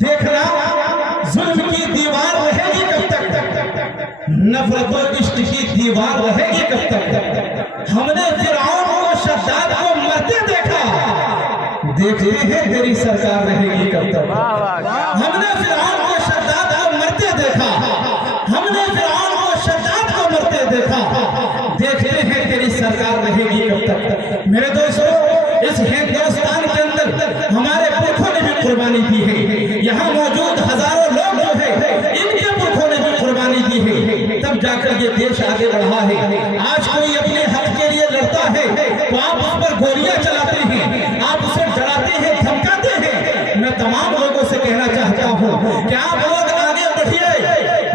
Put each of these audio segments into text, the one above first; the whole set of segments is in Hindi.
देखना जुल्म की दीवार रहेगी कब तक, नफरत और इश्क की दीवार रहेगी कब तक। हमने फिरौन को शद्दाद को मरते देखा, देखते हैं तेरी सरकार रहेगी कब तक। हमने फिरौन को शद्दाद को मरते देखा, हमने फिरौन को शद्दाद को मरते देखा, देखते हैं तेरी सरकार रहेगी कब तक। मेरे दोस्तों, इस हिंदुस्तान के अंदर हमारे पुरखों ने भी कुर्बानी दी है। यहाँ मौजूद हजारों लोग जो है इनके पुरखों ने भी कुर्बानी दी है, तब जाकर ये देश आगे बढ़ा है। आज कोई अपने हक के लिए लड़ता है तो आप उस पर गोलियां चलाते हैं, आप उसे डराते हैं, धमकाते हैं। मैं तमाम लोगों से कहना चाहता हूँ कि आप लोग आगे बढ़िए,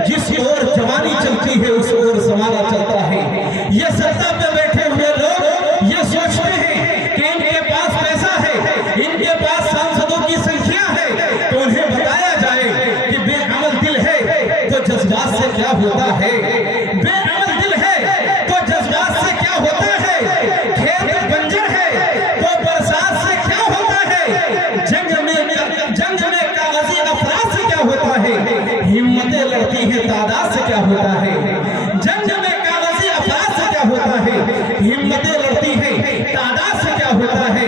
जिस ओर जवानी चलती है उस ओर ज़माना चलता है। ये सत्ता पे बैठे हुए लोग ये सोचते हैं कि इनके पास पैसा है, इनके पास सांसदों की संख्या है, तो उन्हें बताया जाए कि बेअमल दिल है तो जज्बात से क्या होता है, बेअमल दिल है तो जज्बात से क्या होता है, खेत बंजर है तो बरसात से क्या होता है, जंग में कागजी अफराज से क्या होता है, हिम्मतें लड़ती हैं तादाद से क्या होता है। जंग में कागजी अफराज से क्या होता है, हिम्मतें लड़ती हैं तादाद से क्या होता है।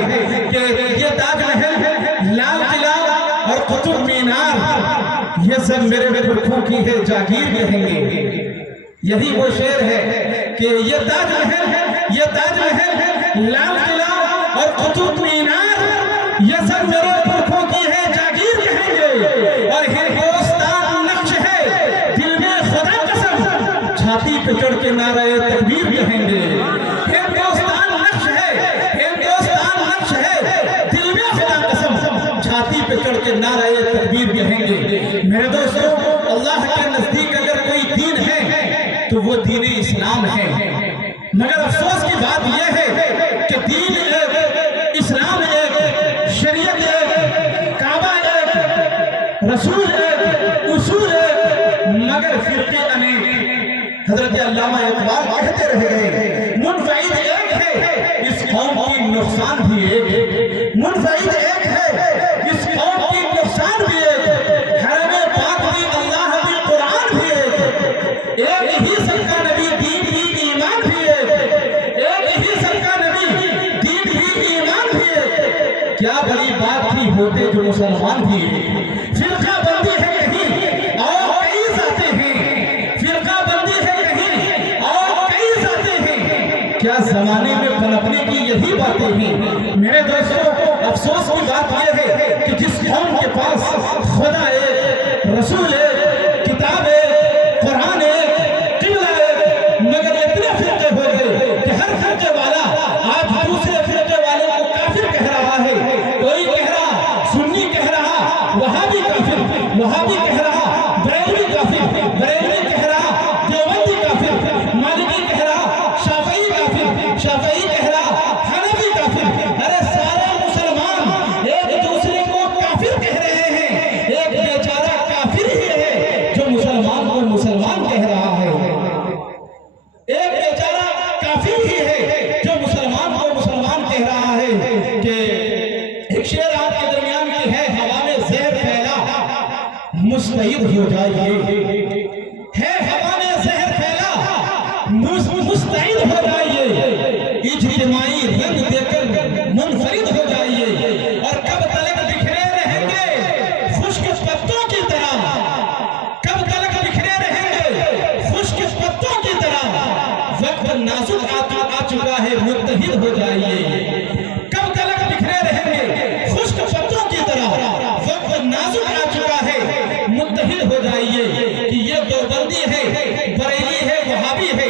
कि ये ताजमहल, लाल किला और कुतुब मीनार ये सब मेरे पुरखों की है जागीर कहेंगे। यही वो शेर है कि ये ताजमहल, लाल किला और कुतुब मीनार ये सब मेरे पुरखों की है जागीर कहेंगे। और हिंदुस्तान नक्श है दिल में खुदा कसम, छाती पे चढ़ के नारे तकबीर कहेंगे। हिंदुस्तान नक्श है, हिंदुस्तान नक्श है दिल में खुदा कसम, छाती पे चढ़ के नारे तकबीर कहेंगे। मेरे दोस्तों, अल्लाह के नजदीक अगर कोई दीन है तो वो दीन इस्लाम है। मगर अफसोस की बात यह है कि दीन एक, इस्लाम एक, शरीयत एक, काबा एक, रसूल एक, उसूल एक, मगर फिरके अनेक। हजरत अल्लामा इकबाल कहते रह गए, मुनफरिद एक है इस कौम की नुकसान भी एक, मुनफरिद एक है इस कौम की नुकसान भी एक, हरमे पाक भी अल्लाह भी कुरान भी एक ही सबका नबी दीन भी ईमान भी एक ही सबका नबी दीन भी ईमान भी एक। क्या बड़ी बात थी होते जो मुसलमान भी एक। फिरका बंदी है कहीं और कई जाते हैं, फिरका बंदी है कहीं और कई जाते हैं, क्या जमाने में पनपने की यही बातें हैं। मेरे दोस्तों, अफसोस की बात यह है कि जिस कौम के पास खुदा एक, रसूल एक, किताब एक, कुरान एक, किबला एक, मगर इतने फिरके हो गए कि हर फिरके वाला आज दूसरे फिरके वाले को काफिर कह रहा है। कोई कह रहा सुन्नी कह रहा वहाबी काफिर, वहाबी कह रहा बरेलवी काफिर, बरेलवी कह रहा देवबंदी काफिर, मालिकी कह रहा शाफई काफिर, शाफई कह रहा हनफी काफिर। अरे सारे मुसलमान एक दूसरे को काफिर कह रहे हैं, एक बेचारा काफिर ही है जो मुसलमान को मुसलमान कह रहा है। एक बेचारा काफिर ही है जो मुसलमान को मुसलमान कह रहा है। कि एक शेर आपके दरमियान की है, हवा में जहर फैला मुस्तैद हो जाइए, है हवा में जहर फैला मुस्तैद हो जाइए, इज्तिमाई रंग देकर मुनफरिद हो जाइए। और कब तलक बिखरे रहेंगे खुश्क पत्तों की तरह, कब तलक बिखरे रहेंगे खुश्क पत्तों की तरह, वक्त नाजुक आ चुका है मुत्तहिद हो जाइए। कब तलक बिखरे रहेंगे खुश्क पत्तों की तरह, वक्त नाजुक आ चुका है मुत्तहिद हो जाइए। कि ये देवबंदी है, बरेली है, वहाबी है।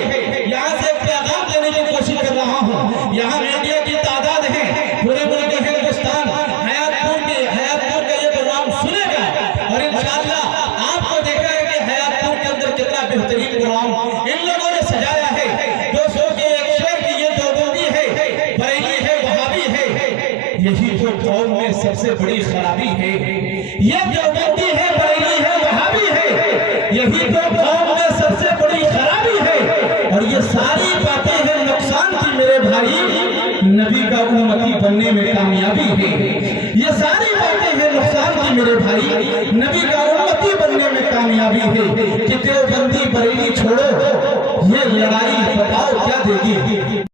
यहाँ से पैगाम देने की कोशिश कर रहा हूँ। यहाँ मीडिया की तादाद है पूरे मुल्क हिंदुस्तान, हयातपुर का ये प्रोग्राम सुनेगा और इंशाअल्लाह आपको देखा है कि हयातपुर के अंदर कितना बेहतरीन प्रोग्राम इन लोगों ने सजाया है। दोस्तों के एक शेर की ये देवबंदी है, बरेली है, वहाबी है, यही तो कौम में सबसे बड़ी खराबी है। ये देवबंदी है, बरेली है, वहाबी है, यही तो कौम में सबसे बड़ी खराबी है। और ये सारी बातें हैं नुकसान की मेरे भाई, नबी का उम्मती बनने में कामयाबी है। ये ये सारी बातें हैं नुकसान की मेरे भाई। नबी का उम्मती बनने में कामयाबी है कि देवबंदी बरेली छोड़ो, ये लड़ाई बताओ क्या देगी।